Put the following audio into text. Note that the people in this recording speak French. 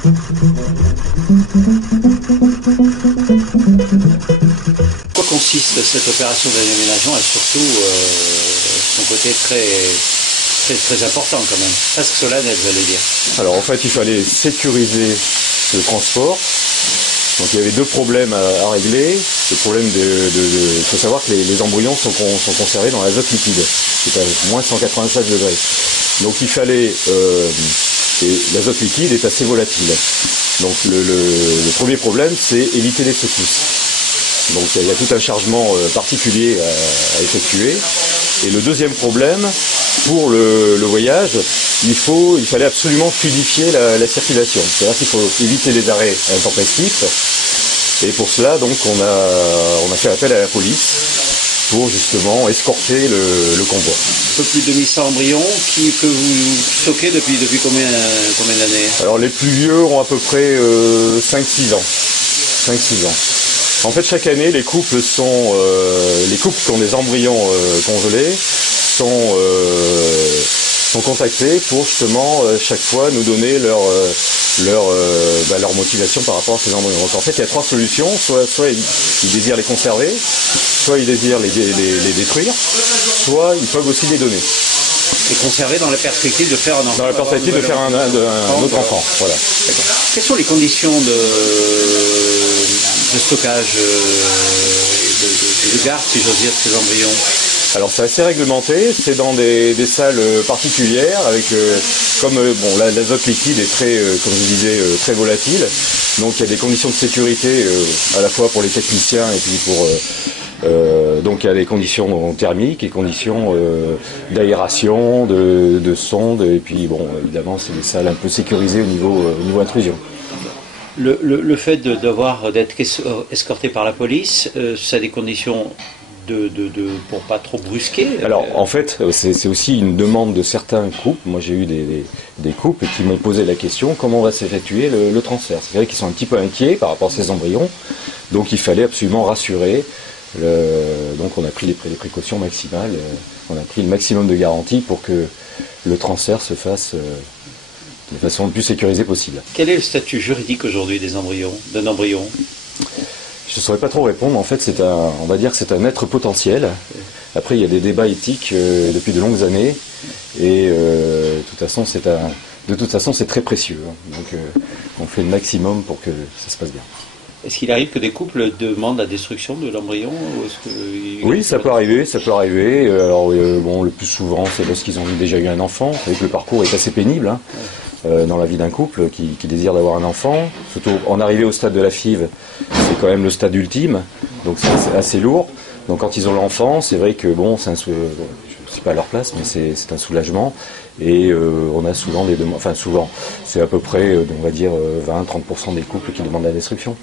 Quoi consiste cette opération de déménagement et surtout son côté très important quand même, presque solennel, vous allez dire. Alors en fait il fallait sécuriser le transport. Donc il y avait deux problèmes à régler. Le problème il faut savoir que les embryons sont conservés dans l'azote liquide, c'est à moins 196 degrés. Donc il fallait, et l'azote liquide est assez volatile. Donc le premier problème, c'est éviter les secousses. Donc il y a tout un chargement particulier à effectuer. Et le deuxième problème, pour le voyage, il fallait absolument fluidifier la circulation. C'est-à-dire qu'il faut éviter les arrêts intempestifs. Et pour cela, donc, on a fait appel à la police pour justement escorter le convoi. Un peu plus de 1100 embryons que vous stockez depuis combien d'années? Alors les plus vieux ont à peu près 5-6 ans. 5-6 ans. En fait, chaque année, les couples qui ont des embryons congelés sont contactés pour justement chaque fois nous donner leur motivation par rapport à ces embryons. Donc en fait, il y a trois solutions. Soit ils désirent les conserver, soit ils désirent les détruire, soit ils peuvent aussi les donner. Et conserver dans la perspective de faire un enfant. Dans la perspective de faire un autre enfant. Voilà. Quelles sont les conditions de stockage, de garde, si j'ose dire, de ces embryons? Alors c'est assez réglementé, c'est dans des salles particulières avec l'azote liquide est très, comme je disais, très volatile. Donc il y a des conditions de sécurité à la fois pour les techniciens et puis donc il y a des conditions thermiques et conditions d'aération, de sonde, et puis bon évidemment c'est des salles un peu sécurisées au niveau intrusion. Le fait d'être escorté par la police, ça a des conditions pour pas trop brusquer. Alors en fait c'est aussi une demande de certains couples. Moi j'ai eu des couples qui m'ont posé la question comment va s'effectuer le transfert. C'est vrai qu'ils sont un petit peu inquiets par rapport à ces embryons, donc il fallait absolument rassurer. Donc on a pris les précautions maximales, on a pris le maximum de garanties pour que le transfert se fasse de façon le plus sécurisée possible. Quel est le statut juridique aujourd'hui d'un embryon? Je ne saurais pas trop répondre. En fait, on va dire que c'est un être potentiel. Après, il y a des débats éthiques depuis de longues années, et de toute façon, c'est très précieux. Donc, on fait le maximum pour que ça se passe bien. Est-ce qu'il arrive que des couples demandent la destruction de l'embryon? Oui, ça peut arriver. Alors, le plus souvent, c'est lorsqu'ils ont déjà eu un enfant. Vous savez que le parcours est assez pénible, hein, dans la vie d'un couple qui désire d'avoir un enfant. Surtout en arrivée au stade de la FIV, c'est quand même le stade ultime, donc c'est assez lourd. Donc quand ils ont l'enfant, c'est vrai que je ne suis pas à leur place, mais c'est un soulagement. Et on a souvent des demandes, enfin souvent, c'est à peu près, on va dire, 20-30% des couples qui demandent la destruction.